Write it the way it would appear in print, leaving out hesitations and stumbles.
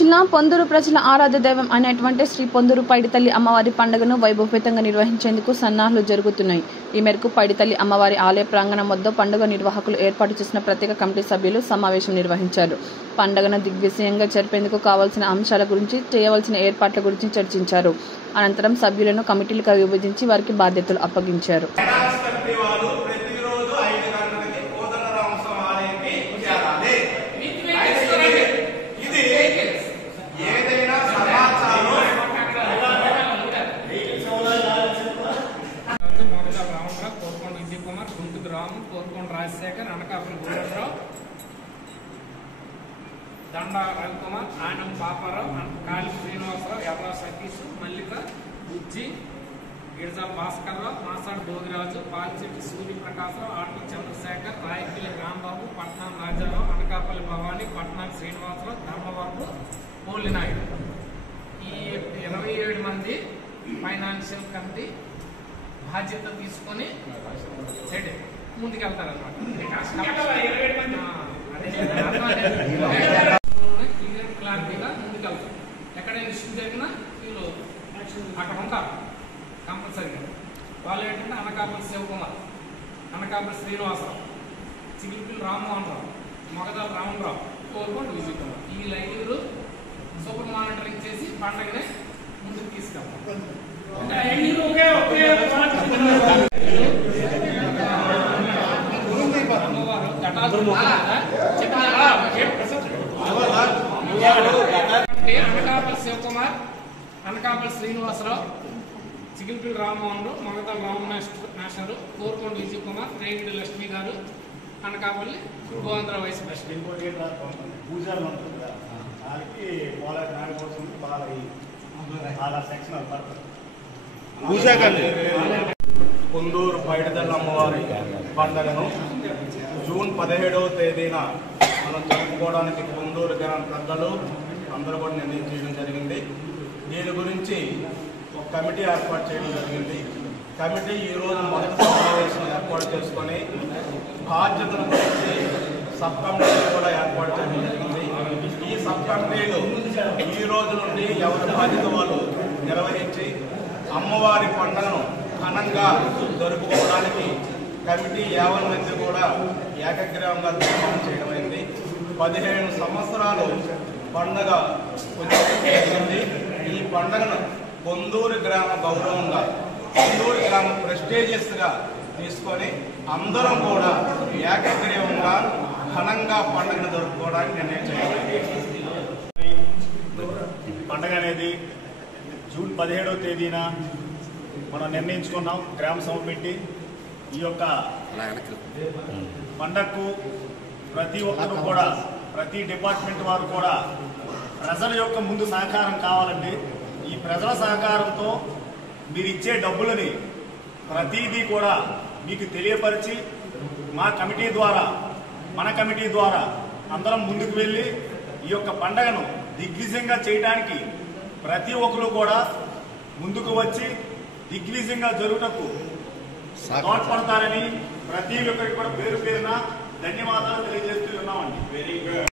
జిల్లా పొందూరు ప్రజల ఆరాధ్య దైవం అయినటువంటి శ్రీ పొందూరు పైడితల్లి అమ్మవారి పండుగను వైభవపేతంగా నిర్వహించేందుకు సన్నాహాలు జరుగుతున్నాయి. ఈ మేరకు పైడితల్లి అమ్మవారి ఆలయ ప్రాంగణం వద్ద పండుగ నిర్వాహకులు ఏర్పాటు చేసిన ప్రత్యేక కమిటీ సభ్యులు సమావేశం నిర్వహించారు. పండుగను దిగ్విజయంగా జరిపేందుకు కావాల్సిన అంశాల గురించి, చేయవలసిన ఏర్పాట్ల గురించి చర్చించారు. అనంతరం సభ్యులను కమిటీలుగా విభజించి వారికి బాధ్యతలు అప్పగించారు. రాజశేఖర్, అనకాపల్లి గురురావు, దండ రవికుమార్, ఆనం పాపారావు, కాళీ శ్రీనివాసరావు, ఎర్రా సతీష్, మల్లిక, బుజ్జి, గిరిజా భాస్కర్రావు, మాసాడు భోగిరాజు, పాల్చెట్టి సూర్యప్రకాశరావు, ఆటో చంద్రశేఖర్, రాయకిల్లి రాంబాబు, పట్నం రాజారావు, అనకాపల్లి భవానీ, పట్నం శ్రీనివాసరావు, ధర్మవరపు పోలినాయుడు. ఈ 27 మంది ఫైనాన్షియల్ కమిటీ బాధ్యత తీసుకొని ముందుకెళ్తారన్నమాట. క్లారిటీగా ముందుకెళ్తారు. ఎక్కడైనా ఇష్యూ జరిగినా వీళ్ళు అక్కడ ఉంటారు కంపల్సరీగా. వాళ్ళు ఏంటంటే అనకాపల్లి శివకుమార్, అనకాపల్లి శ్రీనివాసరావు, చిగిలిపిల్లి రామ్మోహన్ రావు, మొగదాల రామరావు, కోరుకోండి విజయకుమార్. ఈ లైన్లు సూపర్ మానిటరింగ్ చేసి పండుగనే ముందుకు తీసుకెళ్తారు. అనకాపల్లి శివకుమార్, అనకాపల్లి శ్రీనివాసరావు, చిగిలిపిల్లి రామ్మోహన్ రావు, మొగదాల రామనాథరు, కోరుకోండి విజయ్ కుమార్, రేగిడి లక్ష్మి గారు, అనకాపల్లి గోవిందర వైస్ ప్రెసిడెంట్. పొందూరు పైడితల్లి అమ్మవారి పండుగను జూన్ 17వ తేదీన మనం జరుపుకోవడానికి పొందూరు గ్రామ పెద్దలు అందరూ కూడా నిర్ణయం చేయడం జరిగింది. దీని గురించి ఒక కమిటీ ఏర్పాటు చేయడం జరిగింది. కమిటీ ఈరోజు మొదటి సమావేశం ఏర్పాటు చేసుకొని బాధ్యతల గురించి సబ్ కమిటీలు కూడా ఏర్పాటు చేయడం జరిగింది. ఈ సబ్ కమిటీలు ఈ రోజు నుండి ఎవరి బాధ్యత వాళ్ళు నిర్వహించి అమ్మవారి పండుగను ఘనంగా జరుపుకోవడానికి కమిటీ 50 మంది కూడా ఏకగ్రీవంగా తీర్మానం చేయడం అయింది. 15 సంవత్సరాలు పండుగ జరిగింది. ఈ పండుగను పొందూరు గ్రామ గౌరవంగా, పొందూరు గ్రామ ప్రెస్టీజియస్గా తీసుకొని అందరం కూడా ఏకగ్రీవంగా ఘనంగా పండుగను జరుపుకోవడానికి నిర్ణయం చేయడం. పండుగ అనేది జూన్ 17వ తేదీన మనం నిర్ణయించుకున్నాం గ్రామ సభ పెట్టి. ఈ యొక్క పండగకు ప్రతి ఒక్కరు కూడా, ప్రతి డిపార్ట్మెంట్ వారు కూడా ప్రజల యొక్క ముందు సహకారం కావాలండి. ఈ ప్రజల సహకారంతో మీరు ఇచ్చే డబ్బులని ప్రతిదీ కూడా మీకు తెలియపరిచి మా కమిటీ ద్వారా, మన కమిటీ ద్వారా అందరం ముందుకు వెళ్ళి ఈ యొక్క పండగను దిగ్విజయంగా చేయడానికి ప్రతి ఒక్కరు కూడా ముందుకు వచ్చి దిగ్విజయంగా జరుగుటకు తోడ్పడతారని ప్రతి ఒక్కరికి కూడా పేరు పేరున ధన్యవాదాలు తెలియజేస్తూ ఉన్నామండి.